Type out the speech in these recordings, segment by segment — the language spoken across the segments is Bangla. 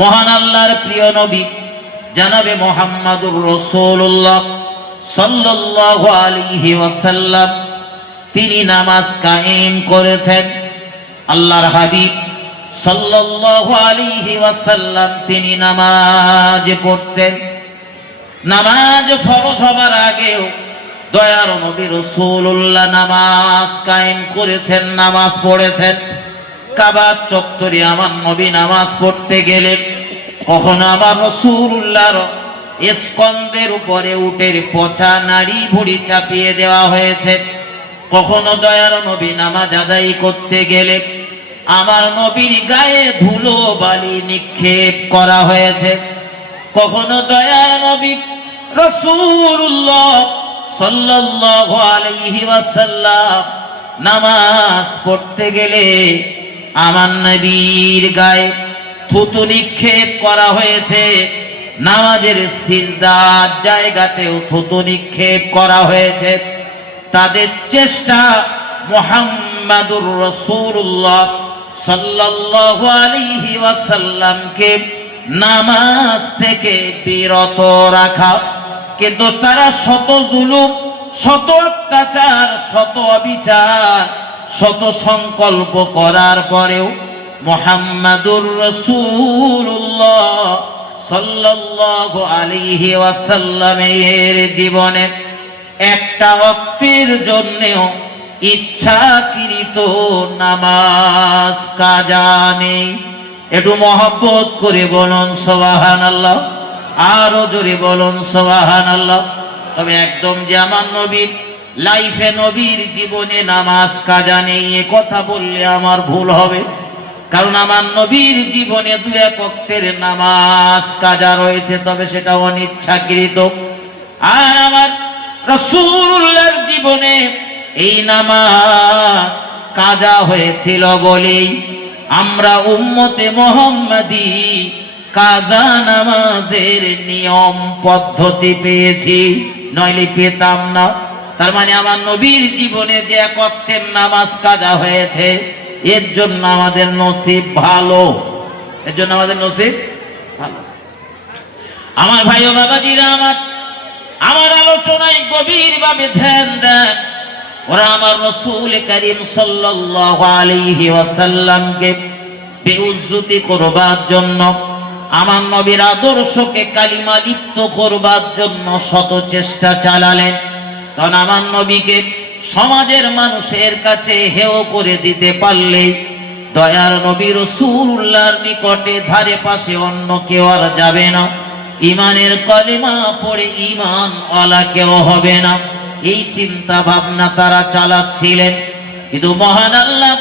মহান আল্লাহর প্রিয় নবী জনাবে মুহাম্মদুর রাসূলুল্লাহ সাল্লাল্লাহু আলাইহি ওয়াসাল্লাম তিনি নামাজ কায়েম করেছেন। আল্লাহর হাবিব সাল্লাল্লাহু আলাইহি ওয়াসাল্লাম তিনি নামাজ পড়তেন। নামাজ ফরজ হবার আগেও দয়ার নবী রাসূলুল্লাহ নামাজ কায়েম করেছেন, নামাজ পড়েছেন। কাবা চত্বরে আমার নবী নামাজ পড়তে গেলে কখনো আমার রাসূলুল্লাহর স্কন্ধের উপরে উটের পচা নাড়ি ভুঁড়ি চাপিয়ে দেওয়া হয়েছে। কখনো দয়ার নবী নামাজ আদায় করতে গেলে আমার নবীর গায়ে ধুলো বালি নিক্ষেপ করা হয়েছে। কখনো দয়ার নবী রাসূলুল্লাহ সাল্লাল্লাহু আলাইহি ওয়াসাল্লাম নামাজ পড়তে গেলে আমার নবীর গায়ে থুতু নিক্ষেপ করা হয়েছে। নামাজের সিজদার জায়গাতেও থুতু নিক্ষেপ করা হয়েছে। তাদের চেষ্টা মুহাম্মাদুর রাসূলুল্লাহ সাল্লাল্লাহু আলাইহি ওয়াসাল্লামকে নামাজ থেকে বিরত রাখা, কিন্তু তারা শত জুলুম, শত অত্যাচার, শত অবিচার, শত সংকল্প করার পরেও মুহাম্মাদুর রাসূলুল্লাহ সাল্লাল্লাহু আলাইহি ওয়াসাল্লামের জীবনে একটা ওয়াক্তের জন্যও ইচ্ছাকৃত নামাজ কাজা নেই। একটু মহব্বত করে বলুন সুবহানাল্লাহ, আরো জোরে বলুন সুবহানাল্লাহ। তবে একদম যে আমার নবীর লাইফে, নবীর জীবনে নামাজ কাজা নেই এ কথা বললে আমার ভুল হবে, কারণ আমার নবীর জীবনে দু এক ওয়াক্তের নামাজ কাজা রয়েছে, তবে সেটা অনিচ্ছাকৃত। আর আমার রাসূলুল্লাহর জীবনে এই নামাজ কাজা হয়েছিল বলেই আমরা উম্মতে মুহাম্মাদি কাজা নামাজের নিয়ম পদ্ধতি পেয়েছি, নইলে পেতাম না। তার মানে আমার নবীর জীবনে যে এক ওয়াক্তের নামাজ কাজা হয়েছে এর জন্য আমাদের নসিব ভালো, এর জন্য আমাদের নসিব ভালো। আমার ভাই ও বাবাজিরা, আমার আলোচনায় গভীরভাবে ধ্যান দেন। ওরা আমার রাসূল করিম সাল্লাল্লাহু আলাইহি ওয়াসাল্লামকে বেউজ্জতি করবার জন্য, আমার নবীর আদর্শকে কালিমা লিপ্ত করবার জন্য শত চেষ্টা চালালেন। কারণ আমার নবীকে সমাজের মানুষের কাছে হেয় করে দিতে পারলে দয়ার নবী রাসূলুল্লাহর নিকটে ধারে পাশে অন্য কেউ আর যাবে না, ইমানের কালিমা পড়ে ইমান ওয়ালা কেউ হবে না, এই চিন্তা ভাবনা তারা চালাচ্ছিলেন। কিন্তু মহান আল্লাহ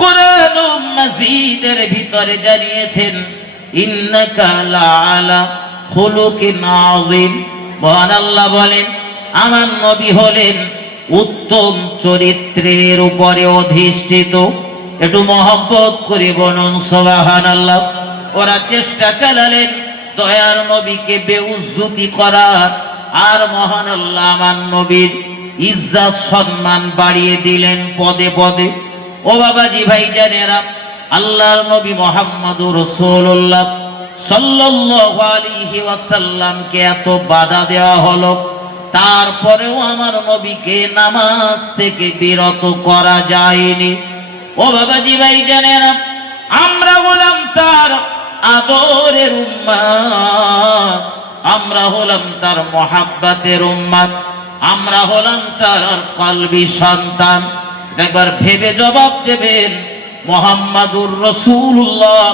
কোরআন মাজিদের ভিতরে জানিয়েছেন, ইন্নাকা লাআলা খুলুকিন আযীম। মহান আল্লাহ বলেন আমার নবী হলেন উত্তম চরিত্রের উপরে অধিষ্ঠিত। একটু মহব্বত করে বলুন সুবহানাল্লাহ। ওরা চেষ্টা চালালেন দয়ার নবীকে বেউজ্জতি করার, আর মহান আল্লাহ আমার নবীর ইজ্জত সম্মান বাড়িয়ে দিলেন পদে পদে। ও বাবাজি ভাইজানেরা, আল্লাহর নবী মুহাম্মদুর রাসূলুল্লাহ সাল্লাল্লাহু আলাইহি ওয়াসাল্লামকে এত বাধা দেওয়া হলো, তারপরেও আমার নবীকে নামাজ থেকে বিরত করা যায়নি। ও বাবাজি ভাইজানেরা, আমরা হলাম তার আদরের উম্মত, আমরা হলাম তার মহাব্বতের উম্মত, আমরা হলাম তার কলবি সন্তান। একবার ভেবে জবাব দেবেন, মুহাম্মাদুর রাসূলুল্লাহ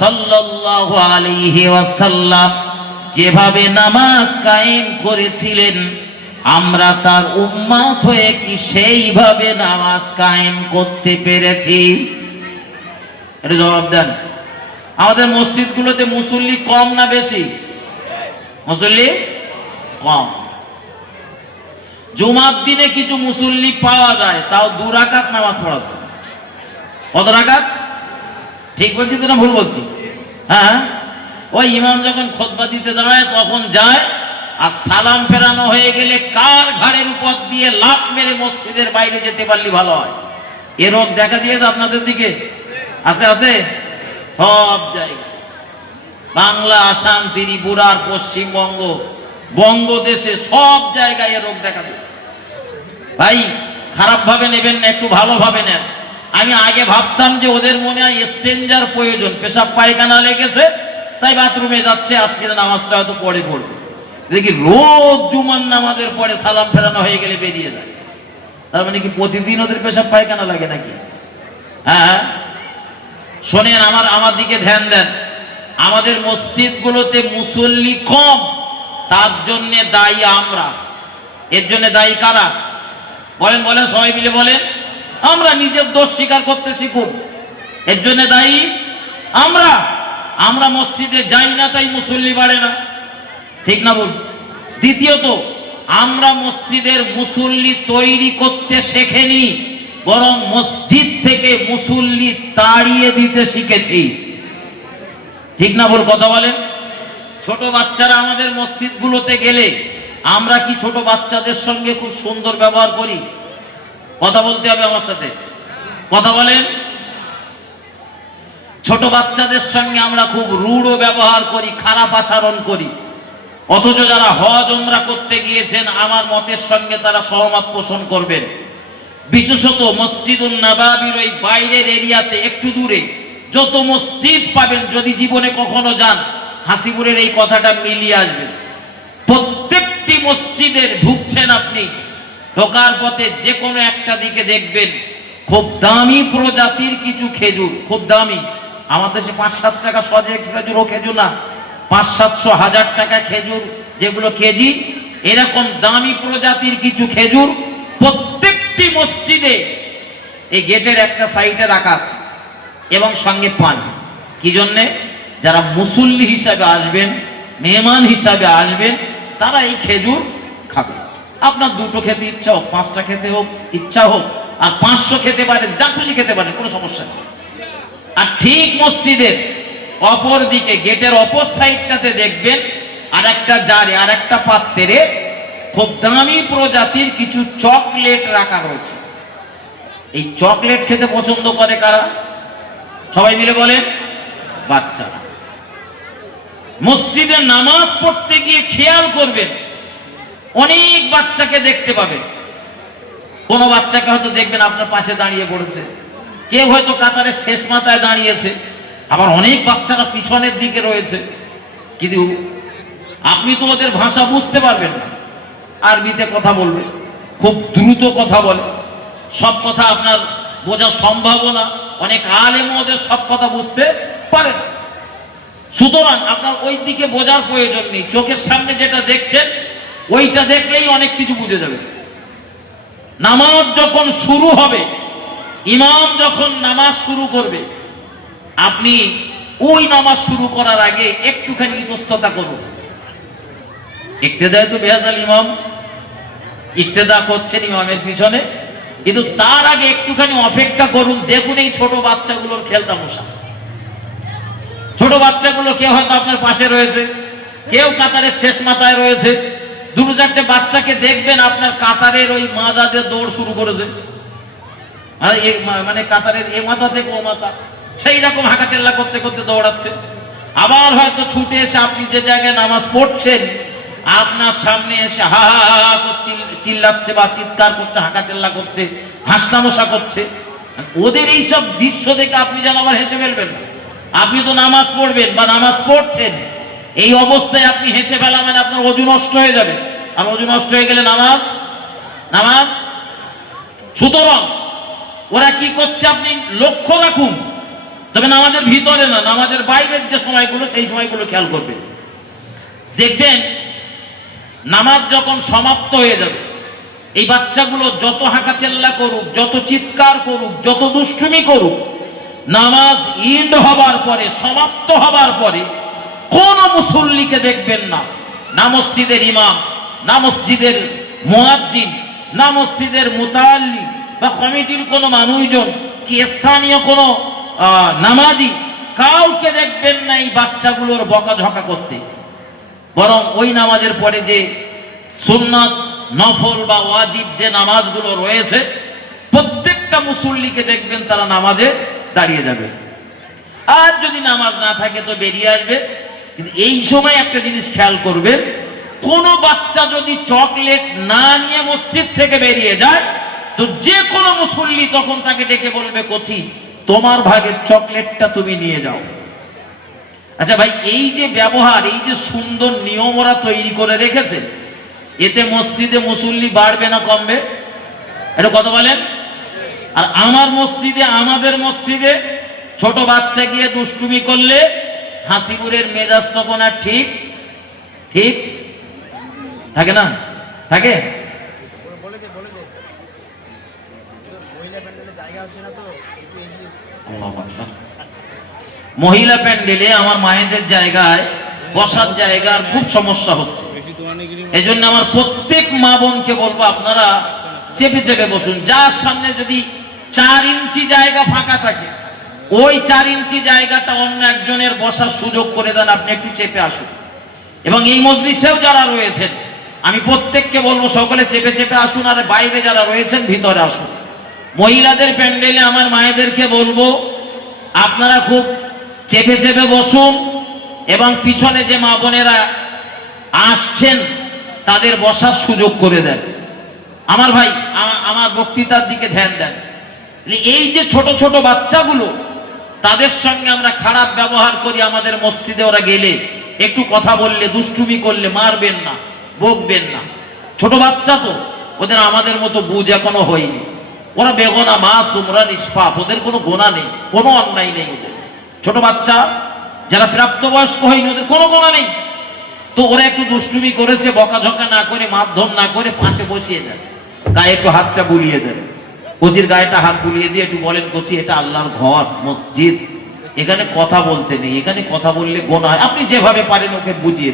সাল্লাল্লাহু আলাইহি ওয়াসাল্লাম যেভাবে নামাজ কায়েম করেছিলেন, আমরা তার উম্মত হয়ে কি সেইভাবে নামাজ কায়েম করতে পেরেছি? এটা জবাব দেন। আমাদের মসজিদগুলোতে মুসল্লি কম না বেশি? মুসল্লি কম। জুমার দিনে কিছু মুসল্লি পাওয়া যায়, তাও 2 রাকাত নামাজ পড়াতে। কত রাকাত? ঠিক বলছি তো না ভুল বলছি? হ্যাঁ, ওই ইমাম যখন খুতবা দিতে দাঁড়ায় তখন যায়, আর সালাম ফেরানো হয়ে গেলে কার ঘাড়ের উপর দিয়ে লাফ মেরে মসজিদের বাইরে যেতে পারলে ভালো হয়। এ রোগ দেখা দিয়েছে আপনাদের দিকে? আছে আছে সব জায়গায়। বাংলা, আসাম, ত্রিপুরা আর পশ্চিমবঙ্গ, বঙ্গদেশে সব জায়গায় এ রোগ দেখা দিচ্ছে। ভাই খারাপ ভাবে নেবেন না, একটু ভালোভাবে নেন। আমি আগে ভাবতাম যে ওদের মনে হয় স্টেঞ্জার প্রয়োজন, পেশাব পায়খানা লেগেছে তাই বাথরুমে যাচ্ছে, আজকের নামাজটা হয়তো পড়ে পড়বে। দেখি রোজ জুমার নামাজের পরে সালাম ফেরানো হয়ে গেলে বেরিয়ে যায়। তার মানে কি প্রতিদিন ওদের পেশাব পায়খানা লাগে নাকি? হ্যাঁ শোনেন, আমার দিকে ধ্যান দেন। আমাদের মসজিদগুলোতে মুসল্লি কম, তার জন্য দায়ী আমরা। এর জন্য দায়ী কারা? বলেন বলেন, সবাই মিলে বলেন। আমরা নিজের দোষ স্বীকার করতে শিখুন। এর জন্য দায়ী আমরা মসজিদে যাই না তাই মুসল্লি বাড়ে না, ঠিক না বল? দ্বিতীয়ত, আমরা মসজিদের মুসল্লি তৈরি করতে শেখেনি, বরং মসজিদ থেকে মুসল্লি তাড়িয়ে দিতে শিখেছি, ঠিক না বল? কথা বলেন। ছোট বাচ্চারা আমাদের মসজিদগুলোতে গেলে আমরা কি ছোট বাচ্চাদের সঙ্গে খুব সুন্দর ব্যবহার করি? কথা বলতে হবে আমার সাথে, কথা বলেন। ছোট বাচ্চাদের সঙ্গে আমরা খুব রূঢ় ব্যবহার করি, খারাপ আচরণ করি। অথচ যারা হজ উমরা করতে গিয়েছেন আমার মতের সঙ্গে তারা সহমত পোষণ করবেন। বিশেষত মসজিদুন নববীর ওই বাইরের এরিয়াতে একটু দূরে যত মসজিদ পাবেন, যদি জীবনে কখনো যান, হাসিপুরের এই কথাটা মিলিয়ে আসবেন। প্রত্যেকটি মসজিদের ঢুকছেন আপনি, ঢোকার পথে যে কোনো একটা দিকে দেখবেন খুব দামি প্রজাতির কিছু খেজুর, খুব দামি। আমাদের দেশে 5-7 টাকা সজে খেজুর, ও খেজুর না, 500-700-1000 টাকা খেজুর যেগুলো কেজি, এরকম দামি প্রজাতির কিছু খেজুর প্রত্যেকটি মসজিদে এই গেটের একটা সাইডে রাখা আছে, এবং সঙ্গে পান। কি জন্যে? যারা মুসল্লি হিসাবে আসবেন, মেহমান হিসাবে আসবেন, তারা এই খেজুর খাবে। আপনার 2টো খেতে ইচ্ছা হোক, 5টা খেতে হোক ইচ্ছা হোক, আর 500 খেতে পারেন, যা খুশি খেতে পারেন, কোনো সমস্যা নেই। আর ঠিক মসজিদের অপর দিকে গেটের অপর সাইডটাতে দেখবেন আর একটা জারে, আর একটা পাত্রে খুব দামি প্রজাতির কিছু চকলেট রাখা রয়েছে। এই চকলেট খেতে পছন্দ করে কারা? সবাই মিলে বলেন। বাচ্চারা। মসজিদে নামাজ পড়তে গিয়ে খেয়াল করবেন, অনেক বাচ্চাকে দেখতে পাবেন। কোন বাচ্চাকে হয়তো দেখবেন আপনার পাশে দাঁড়িয়ে পড়েছে, কেউ হয়তো কাতারের শেষ মাথায় দাঁড়িয়েছে, আবার অনেক বাচ্চারা পিছনের দিকে রয়েছে। কিন্তু আপনি তো ওদের ভাষা বুঝতে পারবেন না, আরবিতে কথা বলবে, খুব দ্রুত কথা বলে, সব কথা আপনার বোঝা সম্ভব না। অনেক আলেম ওদের সব কথা বুঝতে পারে না। সুতরাং আপনার ওই দিকে বোঝার প্রয়োজন নেই, চোখের সামনে যেটা দেখছেন ওইটা দেখলেই অনেক কিছু বুঝে যাবে। নামাজ যখন শুরু হবে, ইমাম যখন নামাজ শুরু করবে, আপনি ওই নামাজ শুরু করার আগে একটুখানি ইতস্ততা করুন। ইক্তেদায় তো বেহাজাল ইমাম, ইক্তেদা করছেন ইমামের পিছনে, কিন্তু তার আগে একটুখানি অপেক্ষা করুন। দেখুন এই ছোট বাচ্চাগুলোর খেলতামশা। ছোট বাচ্চাগুলো কেউ হয়তো আপনার পাশে রয়েছে, কেউ কাতারের শেষ মাথায় রয়েছে। 2-4টে বাচ্চাকে দেখবেন আপনার কাতারের ওই মাজাতে দৌড় শুরু করেছে, মানে কাতারের এ মাথা থেকে ও মাথা, সেই রকম হাঁকাচেল্লা করতে করতে দৌড়াচ্ছে। আবার হয়তো ছুটে এসে আপনি যে জায়গায় নামাজ পড়ছেন আপনার সামনে এসে হা হা হা করছে, চিল্লাচ্ছে বা চিৎকার করছে, হাঁকাচেল্লা করছে, হাসতামশা করছে। ওদের এইসব দৃশ্য দেখে আপনি যেন আবার হেসে ফেলবেন না। আপনি তো নামাজ পড়বেন বা নামাজ পড়ছেন, এই অবস্থায় আপনি হেসে ফেলা মানে আপনার ওযু নষ্ট হয়ে যাবে, আর ওযু নষ্ট হয়ে গেলে নামাজ। সুতরাং ওরা কি করছে আপনি লক্ষ্য রাখুন, তবে নামাজের ভিতরে না, নামাজের বাইরের যে সময়গুলো সেই সময়গুলো খেয়াল করবেন। দেখবেন নামাজ যখন সমাপ্ত হয়ে যাবে, এই বাচ্চাগুলো যত হাঁকাচেল্লা করুক, যত চিৎকার করুক, যত দুষ্টুমি করুক, নামাজ ইন্ড হবার পরে, সমাপ্ত হবার পরে কোন মুসল্লিকে দেখবেন না, না মসজিদের ইমাম, না মসজিদের মুয়াজ্জিন, না মসজিদের মুতাল্লি বা কমিটির কোন মানুষজন, কি স্থানীয় কোন নামাজি, কাউকে দেখবেন না এই বাচ্চাগুলোর বকাঝকা করতে। বরং ওই নামাজের পরে যে সুন্নাত, নফল বা ওয়াজিব যে নামাজগুলো রয়েছে, প্রত্যেকটা মুসল্লিকে দেখবেন তারা নামাজে দাঁড়িয়ে যাবে। আর যদি নামাজ না থাকে তো বেরিয়ে আসবে, কিন্তু এই সময় একটা জিনিস খেয়াল করবেন, কোন বাচ্চা যদি চকলেট না নিয়ে মসজিদ থেকে বেরিয়ে যায়, তো যে কোনো মুসল্লি তখন তাকে ডেকে বলবে, কচি তোমার ভাগের চকলেটটা তুমি নিয়ে যাও। আচ্ছা ভাই, এই যে ব্যবহার, এই যে সুন্দর নিয়ম ওরা তৈরি করে রেখেছে, এতে মসজিদে মুসল্লি বাড়বে না কমবে? এটা কত বলেন? আর আমার মসজিদে, আমাদের মসজিদে ছোট বাচ্চা গিয়ে দুষ্টুমি করলে হাসিপুরের মেজাজ তখন আর ঠিক ঠিক থাকে না? থাকে? মহিলা প্যান্ডেলে আমার মায়েদের জায়গায় বসার জায়গার খুব সমস্যা হচ্ছে। এই জন্য আমার প্রত্যেক মা বোনকে বলবো, আপনারা চেপে চেপে বসুন। যার সামনে যদি 4 ইঞ্চি জায়গা ফাঁকা থাকে, ওই 4 ইঞ্চি জায়গাটা অন্য একজনের বসার সুযোগ করে দেন, আপনি একটু চেপে আসুন। এবং এই মজলিসেও যারা রয়েছেন, আমি প্রত্যেককে বলবো সকলে চেপে চেপে আসুন, আর বাইরে যারা রয়েছেন ভিতরে আসুন। মহিলাদের প্যান্ডেলে আমার মায়েদেরকে বলবো, আপনারা খুব চেপে চেপে বসুন এবং পিছনে যে মা বোনেরা আসছেন তাদের বসার সুযোগ করে দেন। আমার ভাই, আমার বক্তৃতার দিকে ধ্যান দেন। এই যে ছোট ছোট বাচ্চাগুলো, তাদের সঙ্গে আমরা খারাপ ব্যবহার করি। আমাদের মসজিদে ওরা গেলে একটু কথা বললে, দুষ্টুমি করলে মারবেন না, বকবেন না। ছোট বাচ্চা তো, ওদের আমাদের মতো বুঝ এখনো হয়নি। ওরা বেগোনা মাসুম, ওরা নিষ্পাপ, ওদের কোনো গোনা নেই, কোনো অন্যায় নেই ওদের। ছোট বাচ্চা যারা প্রাপ্তবয়স্ক হয়নি, ওদের কোনো গোনা নেই। তো ওরা একটু দুষ্টুমি করেছে, বকাঝকা না করে, মারধর না করে পাশে বসিয়ে দেন, গায়ে একটু হাতটা বুলিয়ে দেন। কচির গায়েটা হাত বুলিয়ে দিয়ে একটু বলেন, কচি এটা আল্লাহর ঘর, মসজিদ, এখানে কথা বলতে নেই, এখানে কথা বললে গোনা হয়। আপনি যেভাবে পারেন ওকে বুঝিয়ে